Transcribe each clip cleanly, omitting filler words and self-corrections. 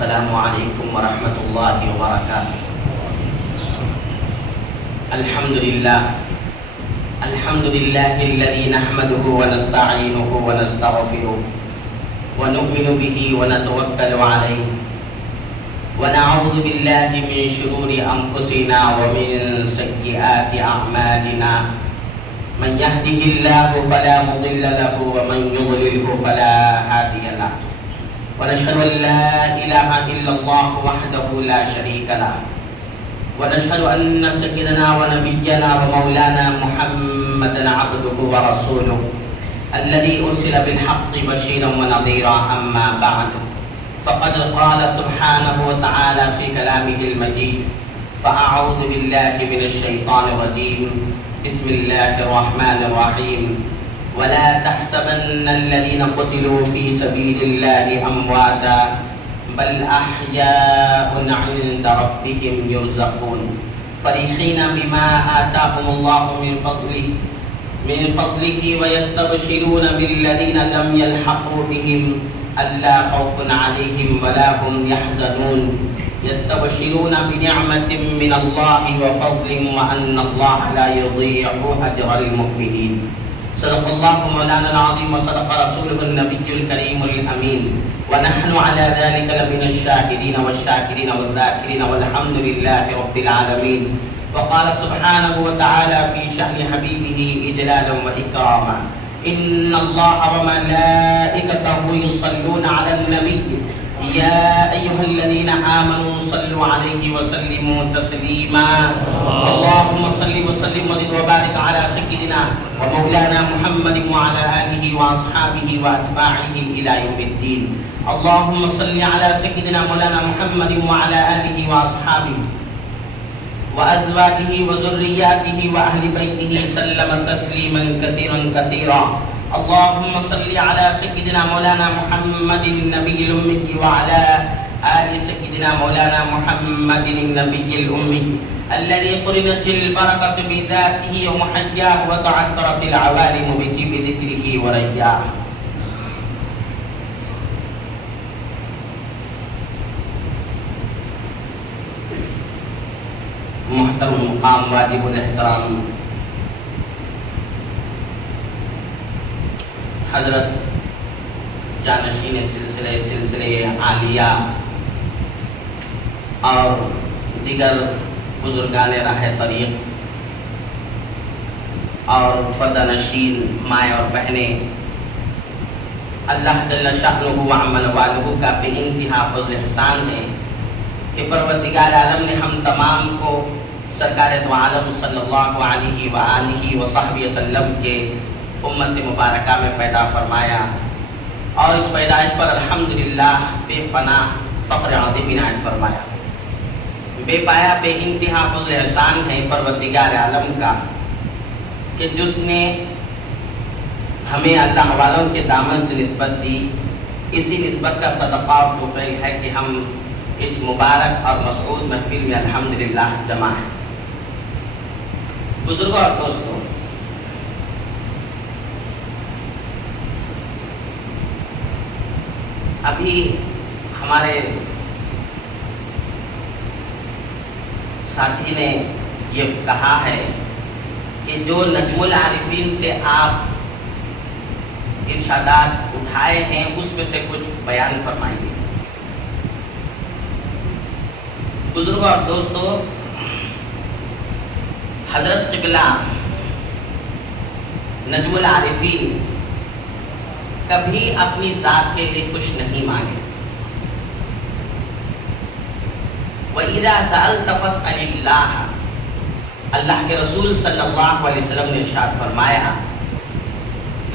السلام علیکم ورحمۃ اللہ وبرکاتہ۔ الحمد للہ الذی نحمده ونستعینه ونستغفره ونؤمن به ونتوکل علیہ ونعوذ باللہ من شرور انفسنا ومن سیئات اعمالنا من يهده الله فلا مضل له ومن يضلله فلا هادي له ونشهد أن لا إله إلا الله وحده لا شريك له ونشهد أن سيدنا ونبينا ومولانا محمدا عبده ورسوله الذي أرسل بالحق بشيرا ونذيرا أما بعد فقد قال سبحانه وتعالى في كلامه المجيد فأعوذ بالله من الشيطان الرجيم بسم الله الرحمن الرحيم ولا تحسبن الذين قتلوا في سبيل الله أمواتا بل أحياء عند ربهم يرزقون فرحين بما آتاهم الله من فضله ويستبشرون بالذين لم يلحقوا بهم ألا خوف عليهم ولا هم يحزنون يستبشرون بنعمة من الله وفضل وأن الله لا يضيع أجر المؤمنين صدق الله مولانا العظيم وصدق رسوله النبي الكريم الأمين ونحن على ذلك لمن الشاهدين والشاكرين والذاكرين والحمد لله رب العالمين وقال سبحانه وتعالى في شأن حبيبه إجلالا وإكراما إن الله وملائكته يصلون على النبي يا أيها الذين آمنوا صلوا عليه وسلموا تسليما اللهم صل وسلم وبارك على سيدنا ومولانا محمد وعلى آله وأصحابه وأتباعه إلى يوم الدين اللهم صل على سيدنا مولانا محمد وعلى آله وأصحابه وأزواجه وذرياته وأهل بيته سلم تسليما كثيرا كثيرا اللهم صل على سيدنا مولانا محمد النبي الأمي وعلى آل سيدنا مولانا محمد النبي الأمي الذي قرنت البركة بذاته ومحياه وتعطرت العوالم بطيب ذكره ورياه محترم مقام واجب الاحترام حضرت جانشین سلسلے عالیہ اور دیگر بزرگان راہ طریق اور پردہ-نشین مائیں اور بہنیں، اللہ جل شأنہ وعمن والہ کا بے انتہا فضل احسان ہے کہ پروردگار عالم نے ہم تمام کو سرکار دو عالم صلی اللہ علیہ وآلہ وصحبہ وسلم کے امت مبارکہ میں پیدا فرمایا اور اس پیدائش پر الحمدللہ بے پناہ فخر عظیم عنایت فرمایا۔ بے پایا بے انتہا فضل احسان ہے پروردگار عالم کا کہ جس نے ہمیں اللہ والوں کے دامن سے نسبت دی۔ اسی نسبت کا صدقہ اور توفیق ہے کہ ہم اس مبارک اور مسعود محفل میں الحمدللہ جمع ہیں۔ بزرگوں اور دوستوں، ابھی ہمارے ساتھی نے یہ کہا ہے کہ جو نجم العارفین سے آپ ارشادات اٹھائے ہیں اس میں سے کچھ بیان فرمائیے۔ بزرگوں اور دوستوں، حضرت قبلہ نجم العارفین کبھی اپنی ذات کے لیے کچھ نہیں مانگے۔ وَإِذَا سَأَلْتَ فَاسْأَلِ اللَّهَ، اللہ کے رسول صلی اللہ علیہ وسلم نے ارشاد فرمایا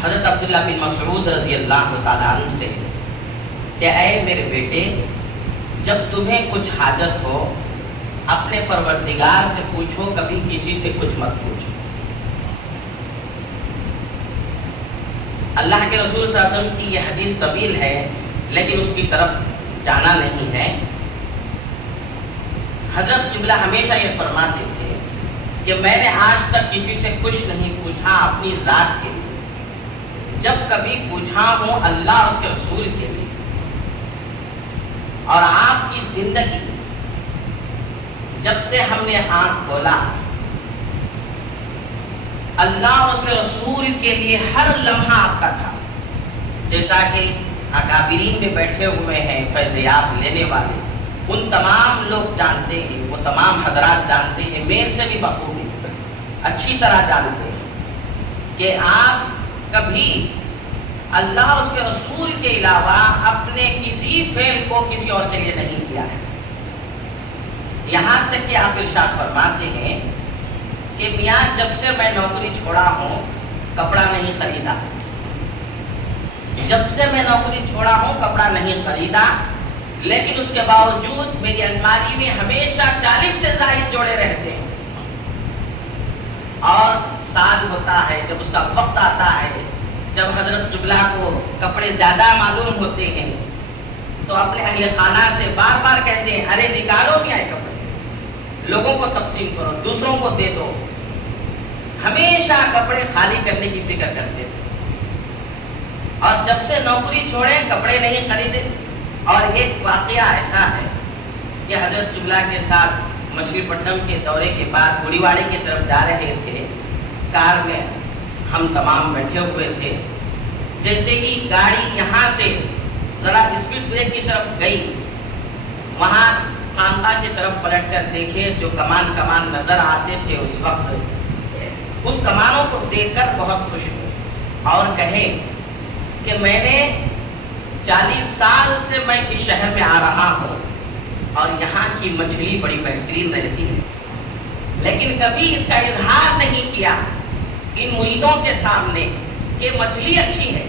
حضرت عبداللہ بن مسعود رضی اللہ تعالیٰ عنہ سے کہ اے میرے بیٹے، جب تمہیں کچھ حاجت ہو اپنے پروردگار سے پوچھو، کبھی کسی سے کچھ مت پوچھو۔ اللہ کے رسول صلی اللہ علیہ وسلم کی یہ حدیث طویل ہے لیکن اس کی طرف جانا نہیں ہے۔ حضرت قبلہ ہمیشہ یہ فرماتے تھے کہ میں نے آج تک کسی سے کچھ نہیں پوچھا اپنی ذات کے لیے، جب کبھی پوچھا ہوں اللہ اور اس کے رسول کے لیے۔ اور آپ کی زندگی جب سے ہم نے آنکھ کھولا، اللہ اور اس کے رسول کے لیے ہر لمحہ آپ کا تھا. جیسا کہ اکابرین میں بیٹھے ہوئے ہیں فیضیاب لینے والے، ان تمام لوگ جانتے ہیں، وہ تمام حضرات جانتے ہیں، میرے سے بھی بخوبی اچھی طرح جانتے ہیں کہ آپ کبھی اللہ اور اس کے رسول کے علاوہ اپنے کسی فعل کو کسی اور کے لیے نہیں کیا ہے. یہاں تک کہ آپ ارشاد فرماتے ہیں کہ میاں جب سے میں نوکری چھوڑا ہوں کپڑا نہیں خریدا، جب سے میں نوکری چھوڑا ہوں کپڑا نہیں خریدا، لیکن اس کے باوجود میری الماری میں ہمیشہ 40 سے زائد جوڑے رہتے ہیں. اور سال ہوتا ہے، جب اس کا وقت آتا ہے، جب حضرت قبلہ کو کپڑے زیادہ معلوم ہوتے ہیں تو اپنے اہل خانہ سے بار بار کہتے ہیں ارے نکالو میاں کپڑے، لوگوں کو تقسیم کرو، دوسروں کو دے دو. ہمیشہ کپڑے خالی کرنے کی فکر کرتے تھے. اور جب سے نوکری چھوڑے کپڑے نہیں خریدے. اور ایک واقعہ ایسا ہے کہ حضرت قبلہ کے ساتھ مچھلی پٹنم کے دورے کے بعد گوڑی واڑے کی طرف جا رہے تھے، کار میں ہم تمام بیٹھے ہوئے تھے. جیسے ہی گاڑی یہاں سے ذرا اسپیڈ بریک کی طرف گئی، وہاں خانقاہ کی طرف پلٹ کر دیکھے، جو کمان نظر آتے تھے اس وقت، اس کمانوں کو دیکھ کر بہت خوش ہوئے اور کہے کہ میں نے 40 سال سے میں اس شہر میں آ رہا ہوں اور یہاں کی مچھلی بڑی بہترین رہتی ہے، لیکن کبھی اس کا اظہار نہیں کیا ان مریدوں کے سامنے کہ مچھلی اچھی ہے.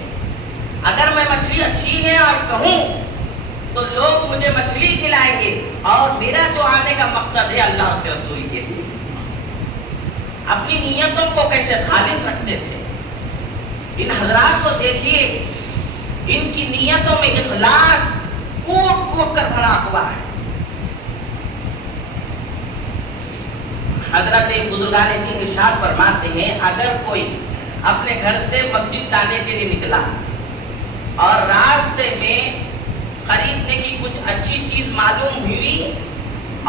اگر میں مچھلی اچھی ہے اور کہوں تو لوگ مجھے مچھلی کھلائیں گے، اور میرا جو آنے کا مقصد ہے اللہ اس کے رسول کے لیے. اپنی نیتوں کو کیسے خالص رکھتے تھے. ان حضرات کو دیکھیے، ان کی نیتوں میں اخلاص کوٹ کوٹ کر بھرا ہوا ہے. حضرت بزرگان دین ارشاد فرماتے ہیں اگر کوئی اپنے گھر سے مسجد جانے کے لیے نکلا اور راستے میں خریدنے کی کچھ اچھی چیز معلوم ہوئی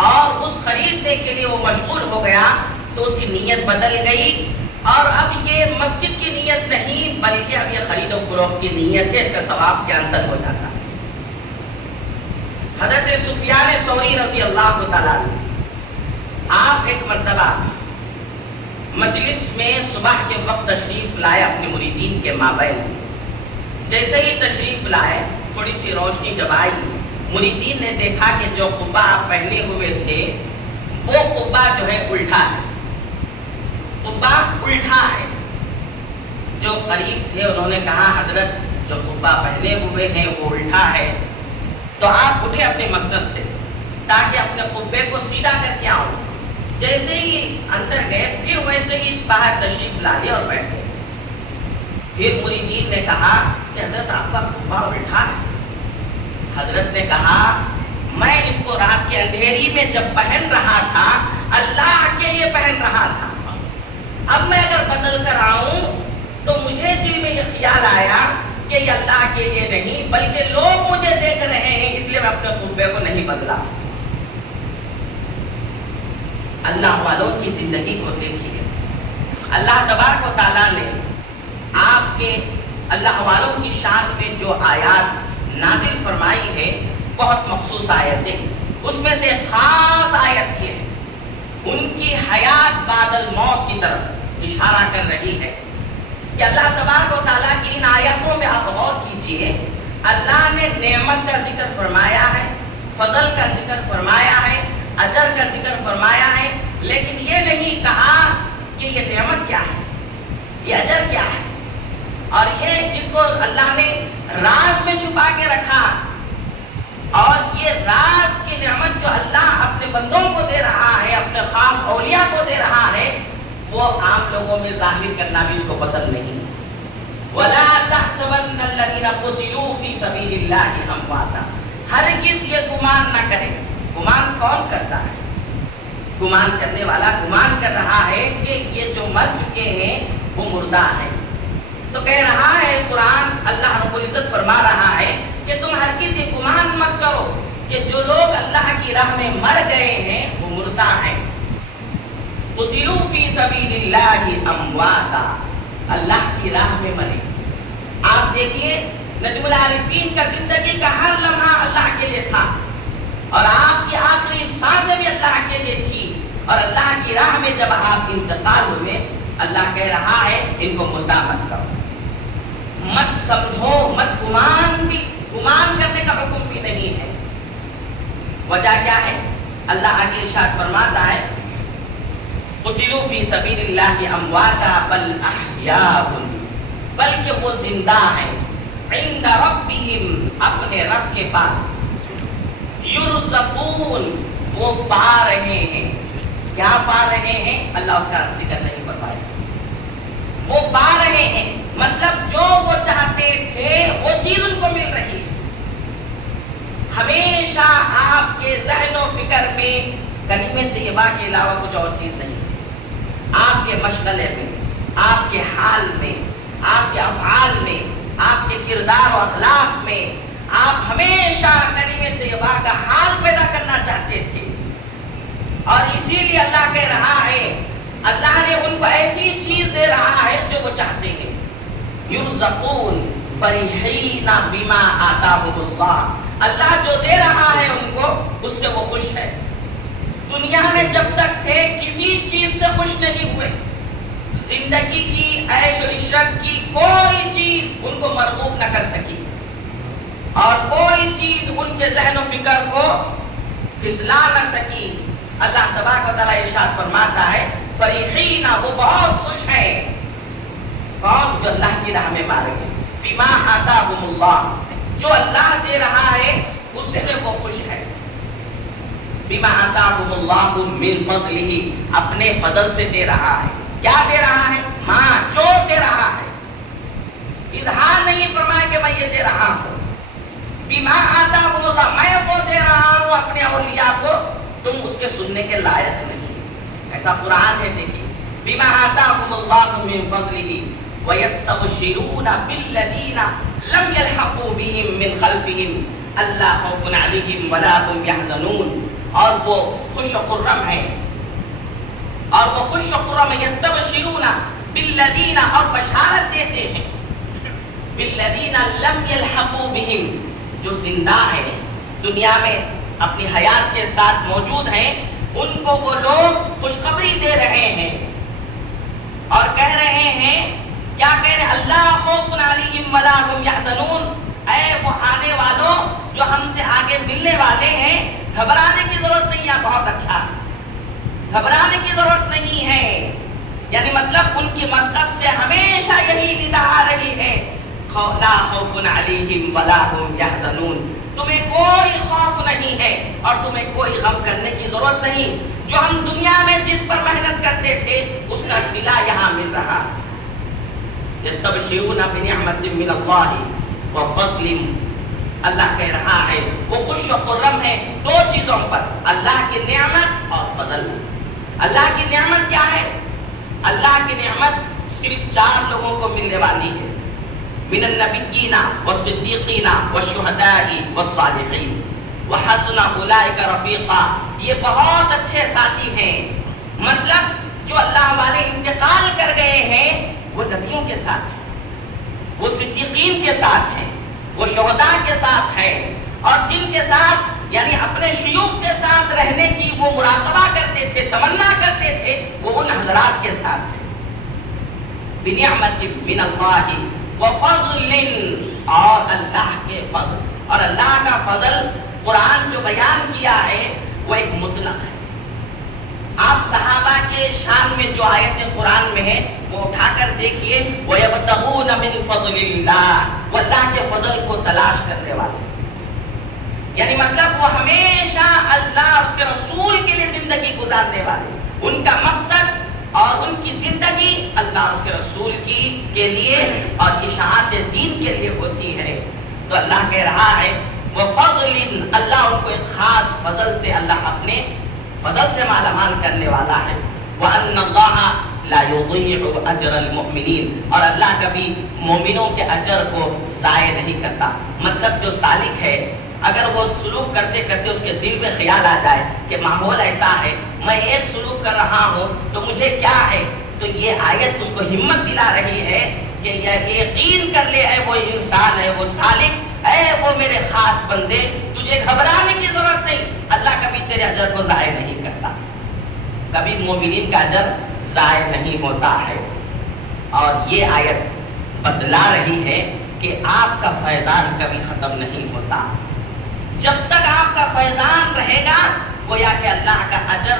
اور اس خریدنے کے لیے وہ مشغول ہو گیا تو اس کی نیت بدل گئی، اور اب یہ مسجد کی نیت نہیں بلکہ اب یہ خرید و فروخت کی نیت ہے، اس کا ثواب کینسل ہو جاتا ہے. حضرت سفیان ثوری رضی اللہ تعالیٰ عنہ، آپ ایک مرتبہ مجلس میں صبح کے وقت تشریف لائے اپنے مریدین کے مابین. جیسے ہی تشریف لائے تھوڑی سی روشنی جب آئی، مریدین نے دیکھا کہ جو قبہ آپ پہنے ہوئے تھے وہ قبہ جو ہے الٹا ہے، قبہ الٹا ہے. جو قریب تھے انہوں نے کہا حضرت جو قبہ پہنے ہوئے ہیں وہ الٹا ہے، تو آپ اٹھے اپنے مسند سے تاکہ اپنے قبے کو سیدھا کر کے آؤں. جیسے ہی اندر گئے پھر ویسے ہی باہر تشریف لا لیا اور بیٹھ گئے. پھر مریدین نے کہا کہ حضرت آپ کا قبہ الٹا ہے. حضرت نے کہا میں اس کو رات کے اندھیری میں جب پہن رہا تھا اللہ کے لیے پہن رہا تھا، اب میں اگر بدل کر آؤں تو مجھے دل میں یہ خیال آیا کہ یہ اللہ کے لیے نہیں بلکہ لوگ مجھے دیکھ رہے ہیں، اس لیے میں اپنے قبے کو نہیں بدلا. اللہ والوں کی زندگی کو دیکھیے. اللہ تبارک و تعالیٰ نے آپ کے اللہ والوں کی شان میں جو آیات نازل فرمائی ہے بہت مخصوص آیتیں، اس میں سے خاص آیت یہ ہے ان کی حیات بعد الموت کی طرف اشارہ کر رہی ہے کہ اللہ تبارک و تعالیٰ کی ان آیتوں میں آپ غور کیجئے. اللہ نے نعمت کا ذکر فرمایا ہے، فضل کا ذکر فرمایا ہے، اجر کا ذکر فرمایا ہے، لیکن یہ نہیں کہا کہ یہ نعمت کیا ہے، یہ اجر کیا ہے، اور یہ جس کو اللہ نے راز میں چھپا کے رکھا، اور یہ راز کی نعمت جو اللہ اپنے بندوں کو دے رہا ہے، اپنے خاص اولیاء کو دے رہا ہے، وہ عام لوگوں میں ظاہر کرنا بھی اس کو پسند نہیں. وَلَا تَحْسَبَنَّ الَّذِينَ قُتِلُوا فِي سَبِيلِ اللَّهِ أَمْوَاتًا. ہرگز یہ گمان نہ کرے. گمان کون کرتا ہے؟ گمان کرنے والا گمان کر رہا ہے کہ یہ جو مر چکے ہیں وہ مردہ ہیں. تو کہہ رہا ہے قرآن، اللہ رب العزت فرما رہا ہے کہ تم ہرگز یہ گمان مت کرو کہ جو لوگ اللہ کی راہ میں مر گئے ہیں وہ مردہ ہیں. قتلوا فی سبیل اللہ امواتا، اللہ کی راہ میں مرے. آپ دیکھیے نجم العارفین کا زندگی کا ہر لمحہ اللہ کے لیے تھا، اور آپ کی آخری سانسیں بھی اللہ کے لیے تھی. اور اللہ کی راہ میں جب آپ انتقال ہوئے، اللہ کہہ رہا ہے ان کو مردہ مت کرو، مت سمجھو، مت گمان کرنے کا حکم بھی نہیں ہے. وجہ کیا ہے؟ اللہ آگے ارشاد فرماتا ہے قتلوا فی سبیل اللہ امواتا بل احیاء، بلکہ وہ زندہ ہیں عند ربہم، اپنے رب کے پاس. یرزقون، وہ پا رہے ہیں. کیا پا رہے ہیں؟ اللہ اس کا ذکر نہیں کر پائے. وہ پا رہے ہیں مطلب جو وہ چاہتے تھے وہ چیز ان کو مل رہی ہے. ہمیشہ آپ کے ذہن و فکر میں کلمہ طیبہ کے علاوہ کچھ اور چیز نہیں تھی. آپ کے مشغلے میں، آپ کے حال میں، آپ کے افعال میں، آپ کے کردار و اخلاق میں آپ ہمیشہ کلمہ طیبہ کا حال پیدا کرنا چاہتے تھے. اور اسی لیے اللہ کہہ رہا ہے اللہ نے ان کو ایسی چیز دے رہا ہے جو وہ چاہتے ہیں. یرزقون فرحین بما آتاہم اللہ، اللہ جو دے رہا ہے ان کو اس سے وہ خوش ہے. دنیا میں جب تک تھے کسی چیز سے خوش نہیں ہوئے. زندگی کی عیش و عشرت کی کوئی چیز ان کو مرغوب نہ کر سکی، اور کوئی چیز ان کے ذہن و فکر کو پھسلا نہ سکی. اللہ تبارک و تعالیٰ ارشاد فرماتا ہے فریحین، وہ بہت خوش ہیں. کون؟ جو اللہ کی راہ میں مارے گئے. بما آتاہم اللہ، جو اللہ دے رہا ہے اس سے وہ خوش ہے. بما آتاہم اللہ من فضلہ، اپنے فضل سے دے رہا ہے. کیا دے رہا ہے؟ ماں، جو دے رہا ہے. اظہار نہیں فرمایا کہ میں یہ دے رہا ہوں. بما آتاہم اللہ، میں وہ دے رہا ہوں اپنے اولیاء کو، تم اس کے سننے کے لائق نہیں. ایسا قرآن ہے. دیکھیے بما آتاہم اللہ من فضلہ وَيَسْتَبْشِرُونَ بِالَّذِينَ لَمْ يَلْحَقُوا بِهِمْ مِنْ خَلْفِهِمْ أَلَّا خَوْفٌ عَلَيْهِمْ وَلَا هُمْ يَحْزَنُونَ. اور وہ خوش و خرم ہیں، اور وہ خوش و خرم ہیں. يَسْتَبْشِرُونَ بِالَّذِينَ، اور بشارت دیتے ہیں بِالَّذِينَ لَمْ يَلْحَقُوا بِهِمْ، جو زندہ ہیں، دنیا میں اپنی حیات کے ساتھ موجود ہیں، ان کو وہ لوگ خوشخبری دے رہے ہیں اور کہہ رہے ہیں. کیا کہہ رہے ہیں؟ اللہ خوف علیہم ولا ہم یحزنون، اے وہ آنے والوں جو ہم سے آگے ملنے والے ہیں، گھبرانے کی ضرورت نہیں ہے. بہت اچھا، گھبرانے کی ضرورت نہیں ہے. یعنی مطلب ان کی مرکز سے ہمیشہ یہی ندا آ رہی ہے لا خوف علیہم ولا ہم یحزنون. تمہیں کوئی خوف نہیں ہے اور تمہیں کوئی غم کرنے کی ضرورت نہیں. جو ہم دنیا میں جس پر محنت کرتے تھے اس کا صلہ یہاں مل رہا. یستبشرون بنعمت من اللہ وفضل، اللہ کہہ رہا ہے وہ خوش و خرم ہے دو چیزوں پر، اللہ کی نعمت اور فضل. اللہ کی نعمت کیا ہے؟ اللہ کی نعمت صرف 4 لوگوں کو ملنے والی ہے. من النبیین والصدیقین والشہداء والصالحین وحسن اولئک رفیقا. یہ بہت اچھے ساتھی ہیں. مطلب جو اللہ والے انتقال کر گئے ہیں وہ نبیوں کے ساتھ ہیں، وہ صدیقین کے ساتھ ہیں، وہ شہداء کے ساتھ ہیں، اور جن کے ساتھ یعنی اپنے شیوخ کے ساتھ رہنے کی وہ مراقبہ کرتے تھے، تمنا کرتے تھے، وہ ان حضرات کے ساتھ ہیں. بنعمت من اللہ وفضل، اور اللہ کے فضل. اور اللہ کا فضل قرآن جو بیان کیا ہے وہ ایک مطلق ہے. آپ صحابہ کے شان میں جو آیتیں قرآن میں ہیں وہ اٹھا کر دیکھیے. وَيَبْتَغُونَ مِن فَضْلِ اللَّهِ، وہ اللہ کے فضل کو تلاش کرنے والے. یعنی مطلب وہ ہمیشہ اللہ اور اس کے رسول کے لیے زندگی گزارنے والے. ان کا مقصد اور ان کی زندگی اللہ اور اس کے رسول کے لیے اور اشاعت دین کے لیے ہوتی ہے. تو اللہ کہہ رہا ہے وَفَضْلٍ، اللہ ان کو ایک خاص فضل سے، اللہ اپنے فضل سے مالا مال کرنے والا ہے. وَأَنَّ اللَّهَ لَا يُضِيعُ أَجْرَ الْمُؤْمِنِينَ، اور اللہ کبھی مومنوں کے اجر کو ضائع نہیں کرتا. مطلب جو سالک ہے اگر وہ سلوک کرتے کرتے اس کے دل میں خیال آ جائے کہ ماحول ایسا ہے، میں ایک سلوک کر رہا ہوں تو مجھے کیا ہے، تو یہ آیت اس کو ہمت دلا رہی ہے کہ یقین کر لے اے وہ انسان ہے، وہ سالک، اے وہ میرے خاص بندے، تجھے گھبرانے کی ضرورت نہیں، اللہ کبھی تیرے اجر کو ضائع نہیں کرتا، کبھی مومنین کا اجر ضائع نہیں ہوتا ہے۔ اور یہ آیت بتلا رہی ہے کہ آپ کا فیضان کبھی ختم نہیں ہوتا، جب تک آپ کا فیضان رہے گا گویا کہ اللہ کا اجر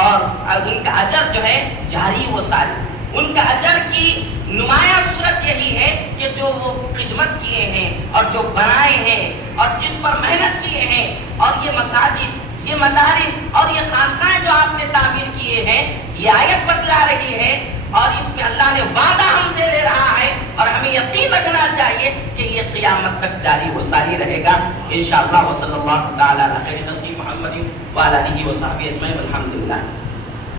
اور ان کا اجر جو ہے جاری و ساری، ان کا اجر کی نمایاں صورت یہی ہے کہ جو وہ خدمت کیے ہیں اور جو بنائے ہیں اور جس پر محنت کیے ہیں، اور یہ مساجد، یہ مدارس اور یہ خانقاہیں جو آپ نے تعمیر کیے ہیں، یہ آیت بتلا رہی ہے، اور اس میں اللہ نے وعدہ ہم سے لے رہا ہے، اور ہمیں یقین رکھنا چاہیے کہ یہ قیامت تک جاری و ساری رہے گا انشاءاللہ۔ وصلی اللہ تعالی علی خیر خلق محمد وعلی آلہ وصحبہ اجمعین والحمدللہ۔